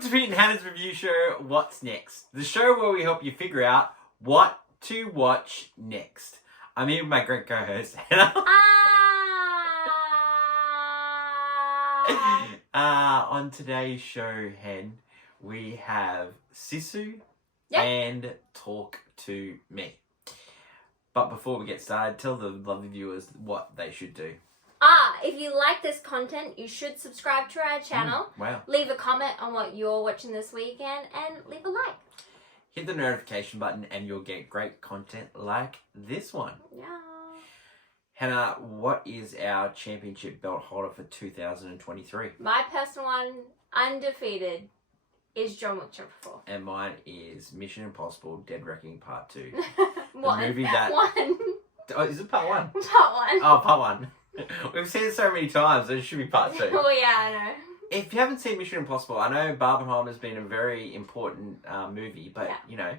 Welcome to Pete and Hannah's review show, What's Next? The show where we help you figure out what to watch next. I'm here with my great co-host, Hannah. On today's show, Hen, we have Sisu and Talk to Me. But before we get started, tell the lovely viewers what they should do. If you like this content, you should subscribe to our channel. Wow. Leave a comment on what you're watching this weekend and leave a like. Hit the notification button and you'll get great content like this one. Yeah. Hannah, what is our championship belt holder for 2023? My personal one, undefeated, is John Wick Chapter 4. And mine is Mission Impossible Dead Reckoning Part 2. One. Movie that... One. Oh, is it Part 1? Part 1. Oh, Part 1. We've seen it so many times, so it should be Part 2. Oh, yeah, I know. If you haven't seen Mission Impossible, I know Barbenheimer has been a very important movie, but, you know,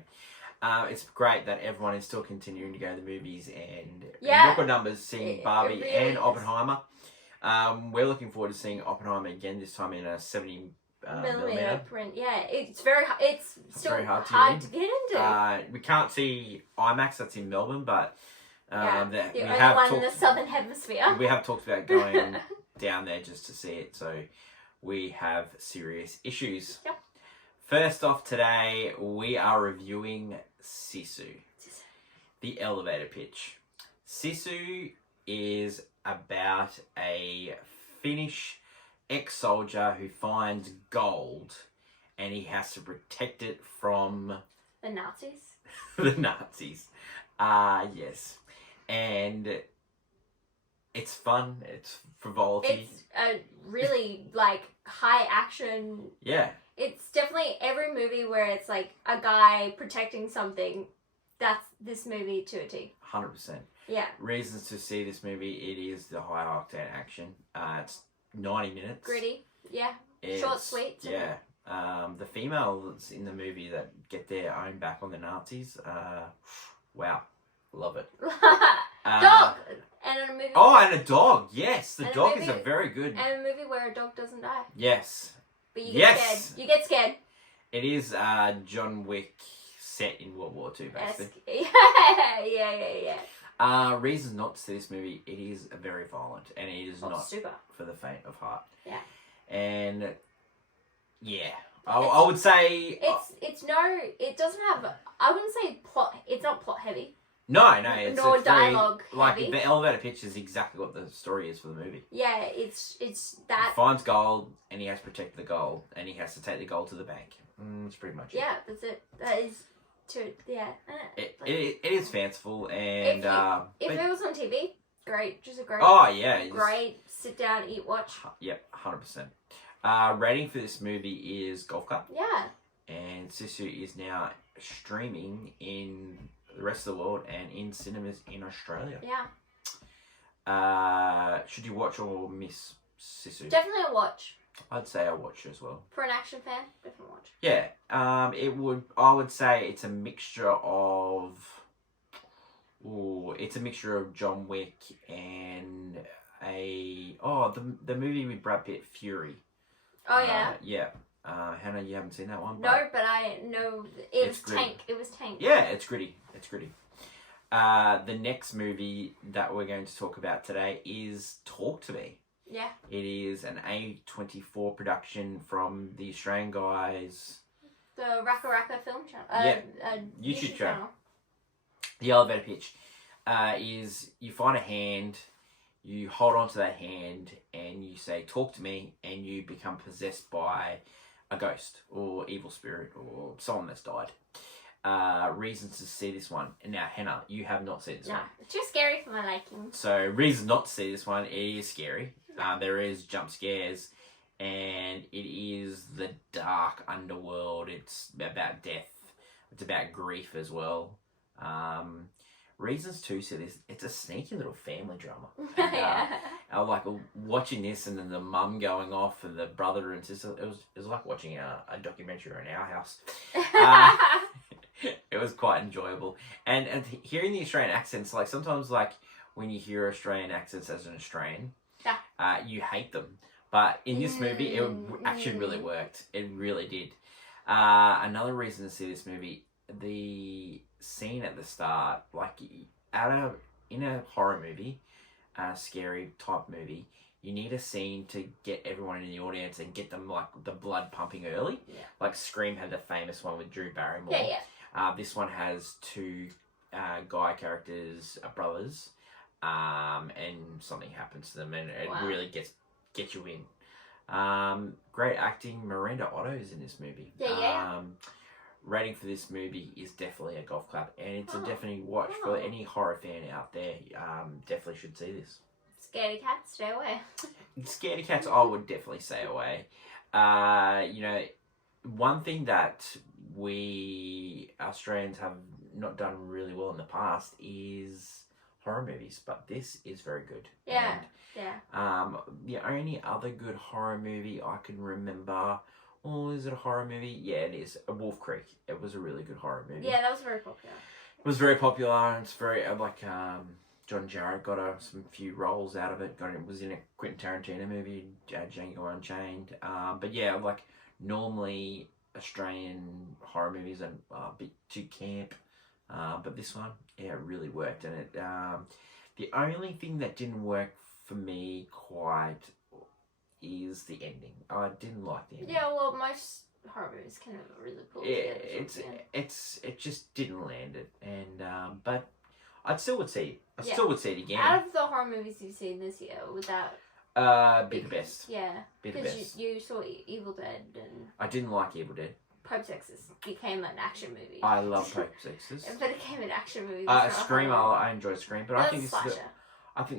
it's great that everyone is still continuing to go to the movies and record numbers seeing Barbie really and Oppenheimer. We're looking forward to seeing Oppenheimer again, this time in a 70 millimeter print. Yeah, it's very it's still very hard to get into. We can't see IMAX, that's in Melbourne, but the only one in the Southern Hemisphere. We have talked about going down there just to see it, so we have serious issues. Yep. First off today, we are reviewing Sisu, the elevator pitch. Sisu is about a Finnish ex-soldier who finds gold and he has to protect it from... The Nazis? The Nazis. Yes. And it's fun, it's frivolity. It's a really, like, high action... Yeah. It's definitely every movie where it's, like, a guy protecting something, that's this movie to a T. 100%. Yeah. Reasons to see this movie, it is the high-octane action. It's 90 minutes. Gritty, yeah. Short, sweet. Yeah. The females in the movie that get their own back on the Nazis, wow. Love it. Dog! And a movie... Oh, and a dog, yes. The dog is a very good... And a movie where a dog doesn't die. Yes. But you get scared. You get scared. It is John Wick set in World War II, basically. Yeah. Reasons not to see this movie, it is very violent and it is not super for the faint of heart. Yeah. And yeah, I would say it doesn't have, I wouldn't say plot, it's not plot heavy. No, it's nor dialogue very, like heavy. The elevator pitch is exactly what the story is for the movie. Yeah, it's that. He finds gold and he has to protect the gold and he has to take the gold to the bank. That's pretty much it. Yeah, that's it. That is It is fanciful and if it was on TV, great, just a great. Oh yeah, great. Sit down, eat, watch. Yep, 100%. Rating for this movie is Golf Cup. Yeah. And Sisu is now streaming in the rest of the world and in cinemas in Australia. Yeah. Should you watch or miss Sisu? Definitely a watch. I'd say I watch as well. For an action fan, definitely watch. Yeah. I would say it's a mixture of John Wick and the movie with Brad Pitt, Fury. Oh yeah. Yeah. Hannah, you haven't seen that one? No, but I know it was Tank. It was Tank. Yeah, it's gritty. The next movie that we're going to talk about today is Talk to Me. Yeah. It is an A24 production from the Australian guys. The Raka Raka film channel. YouTube channel. The elevator pitch is you find a hand, you hold on to that hand, and you say, "Talk to me," and you become possessed by a ghost or evil spirit or someone that's died. Reasons to see this one. And now, Hannah, you have not seen this one. No, it's too scary for my liking. So, reasons not to see this one, it is scary. There is jump scares, and it is the dark underworld. It's about death. It's about grief as well. Reasons to see this, it's a sneaky little family drama. And, I like watching this and then the mum going off and the brother and sister. It was like watching a documentary in our house. It was quite enjoyable. And hearing the Australian accents, like sometimes like when you hear Australian accents as an Australian, you hate them. But in this movie, it actually really worked. It really did. Another reason to see this movie, the scene at the start, like in a horror movie, scary type movie, you need a scene to get everyone in the audience and get them like the blood pumping early. Yeah. Like Scream had the famous one with Drew Barrymore. Yeah. This one has two guy characters, brothers, and something happens to them, and it really gets you in. Great acting. Miranda Otto is in this movie. Yeah. Rating for this movie is definitely a golf clap, and it's a definitely watch for any horror fan out there. Definitely should see this. Scaredy cats, stay away. Scaredy cats, I would definitely stay away. You know, one thing that we Australians have not done really well in the past is horror movies, but this is very good. Yeah. The only other good horror movie I can remember, is it a horror movie? Yeah, it is. Wolf Creek. It was a really good horror movie. Yeah, that was very popular. It was very popular, and it's very John Jarratt got some few roles out of it. Was in a Quentin Tarantino movie, Django Unchained. But yeah, like normally Australian horror movies are a bit too camp. But this one, it really worked. And it the only thing that didn't work for me quite is the ending. I didn't like the ending. Yeah, well, most horror movies can really pull together. It just didn't land it. And but I still would see it. I still would see it again. Out of the horror movies you've seen this year, would that be the best? Yeah, be the best. You saw Evil Dead and I didn't like Evil Dead. Pope Sexes became an action movie. I love Pope Sexes. But it became an action movie. Scream, I enjoy Scream, but I think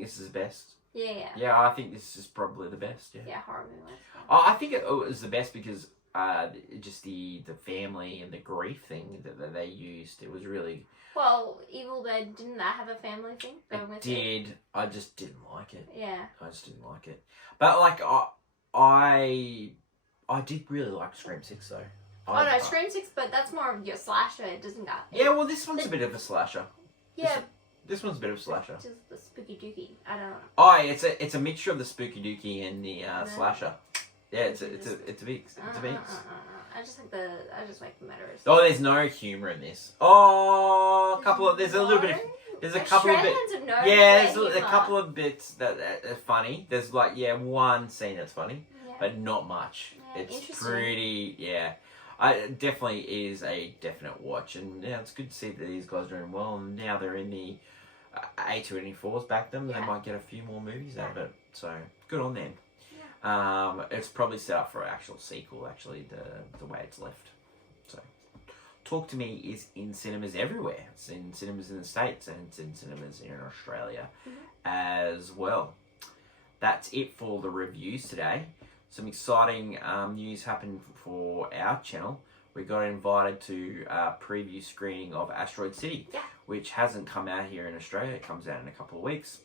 this is the best. Yeah. Yeah, I think this is probably the best. Yeah. Yeah, horror movie. I think it was the best because just the family and the grief thing that they used. It was really. Well, Evil Dead, didn't that have a family thing? It did. I just didn't like it. Yeah. I just didn't like it. But like I did really like Scream 6 though. Scream 6, but that's more of your slasher. It doesn't got. Yeah, well, this one's a bit of a slasher. Yeah. This one's a bit of a slasher. Just the spooky dookie. I don't know. Oh, it's a mixture of the spooky dookie and the slasher. Yeah, it's a mix. It's a mix. I just like the murderers. Oh, there's no humor in this. Oh, there's a little bit of. There's a couple of bits. There's a couple of bits that are funny. There's one scene that's funny, but not much. Yeah, it's pretty. Yeah. It definitely is a definite watch, and it's good to see that these guys are doing well. And now they're in the A24s. Back them, they might get a few more movies out of it. So good on them. Yeah. It's probably set up for an actual sequel. Actually, the way it's left. So, Talk to Me is in cinemas everywhere. It's in cinemas in the States and it's in cinemas in Australia as well. That's it for the reviews today. Some exciting news happened for our channel. We got invited to a preview screening of Asteroid City, which hasn't come out here in Australia. It comes out in a couple of weeks.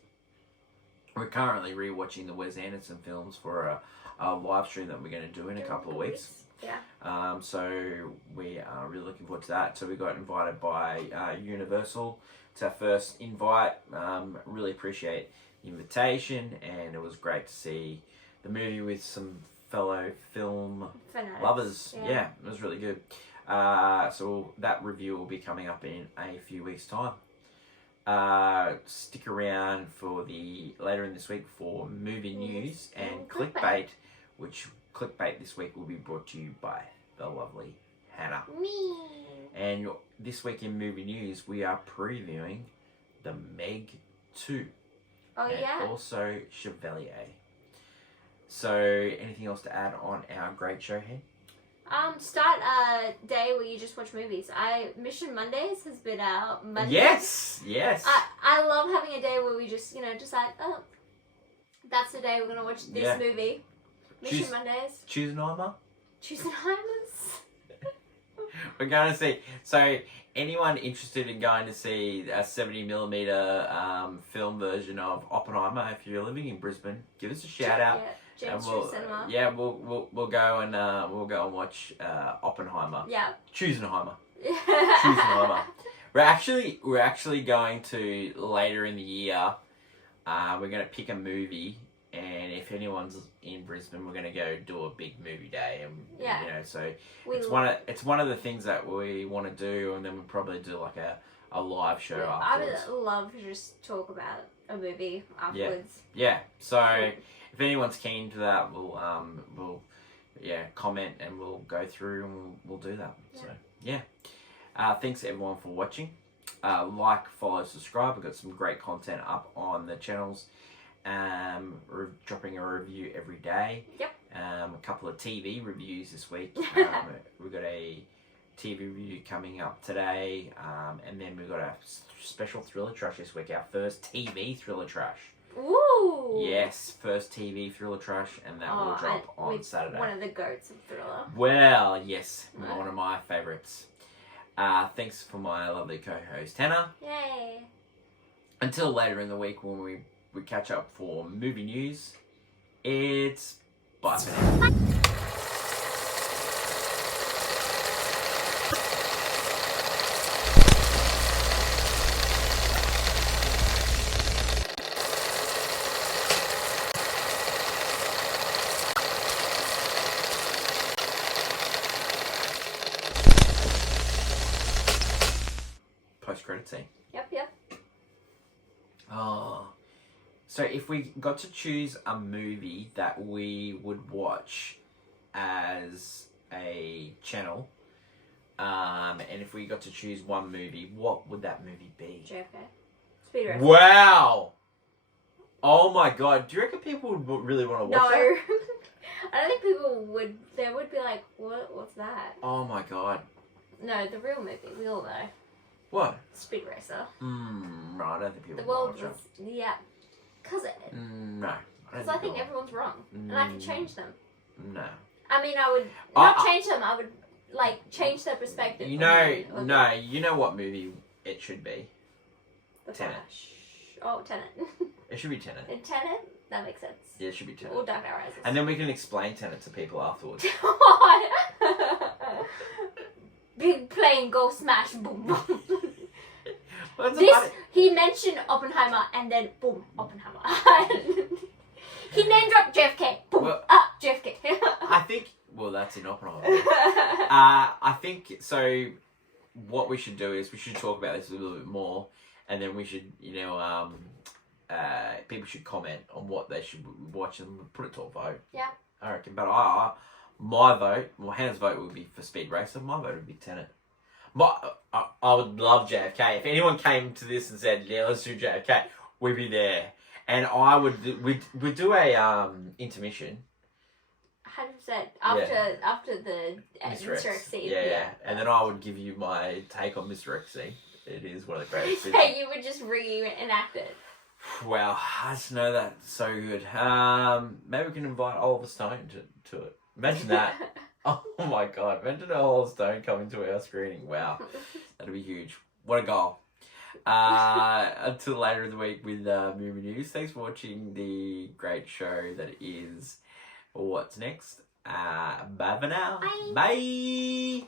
We're currently rewatching the Wes Anderson films for a live stream that we're going to do in a couple of weeks. Yeah. So we are really looking forward to that. So we got invited by Universal. It's our first invite. Really appreciate the invitation, and it was great to see the movie with some fellow film lovers. Yeah, it was really good. So that review will be coming up in a few weeks' time. Stick around for later in this week for movie news and clickbait, which clickbait this week will be brought to you by the lovely Hannah. Me. And this week in movie news, we are previewing The Meg 2. Oh, and also Chevalier. So, anything else to add on our great show here? Start a day where you just watch movies. Mission Mondays has been our Monday. Yes. I love having a day where we just like, oh, that's the day we're gonna watch this movie. Mission Mondays. Choosenheimer. We're going to see. So, anyone interested in going to see a 70mm film version of Oppenheimer, if you're living in Brisbane, give us a shout out. James Street Cinema. Yeah, we'll go and watch Oppenheimer. Yeah. Choosenheimer. Choosenheimer. We're actually going to later in the year. We're going to pick a movie And if anyone's in Brisbane, we're going to go do a big movie day, and you know, so it's one of the things that we want to do, and then we'll probably do like a live show afterwards. I would love to just talk about a movie afterwards. Yeah. So if anyone's keen to that, we'll comment and we'll go through and we'll do that. Yeah. So yeah. Thanks everyone for watching. Like, follow, subscribe. We've got some great content up on the channels. Dropping a review every day. Yep. A couple of TV reviews this week. We've got a TV review coming up today, and then we've got a special thriller trash this week. Our first TV thriller trash. Ooh. Yes, first TV thriller trash, and that will drop on Saturday. One of the goats of thriller. Well, yes, one of my favourites. Thanks for my lovely co-host Hannah. Yay. Until later in the week when we catch up for movie news, it's bye for now. Post-credit scene. Yep. Oh. So if we got to choose a movie that we would watch as a channel, and if we got to choose one movie, what would that movie be? JFK. Speed Racer. Wow! Oh my god, do you reckon people would really want to watch that? No. I don't think people would. They would be like, what's that? Oh my god. No, the real movie. We all know. What? Speed Racer. No, I don't think people The would world watch was, it. Because No. Because I think everyone's wrong. And I can change them. No. I mean, I would not change them. I would, change their perspective. You know what movie it should be? The Tenet. Flash. Oh, Tenet. It should be Tenet. Tenet? That makes sense. Yeah, it should be Tenet. Or Dark Knight Rises. And then we can explain Tenet to people afterwards. Big plane, go smash, boom, boom. He mentioned Oppenheimer and then boom, Oppenheimer. He name dropped JFK. Boom, JFK. I think, that's in Oppenheimer. I think, so what we should do is we should talk about this a little bit more, and then we should, people should comment on what they should watch and put it to a vote. Yeah. I reckon. But my vote, Hannah's vote would be for Speed Racer. My vote would be Tenet. I would love JFK. If anyone came to this and said, yeah, let's do JFK, we'd be there. And we'd do a intermission. 100%. After the Mr. X scene. Yeah. And then I would give you my take on Mr. X scene. It is one of the greatest scenes. Hey, you would just reenact it. Wow, I just know that's so good. Maybe we can invite Oliver Stone to it. Imagine that. Oh my god, imagine Oliver Stone coming to our screening. Wow, that'd be huge. What a goal. Until later in the week with movie news. Thanks for watching the great show that is What's Next. Bye for now. Bye. Bye.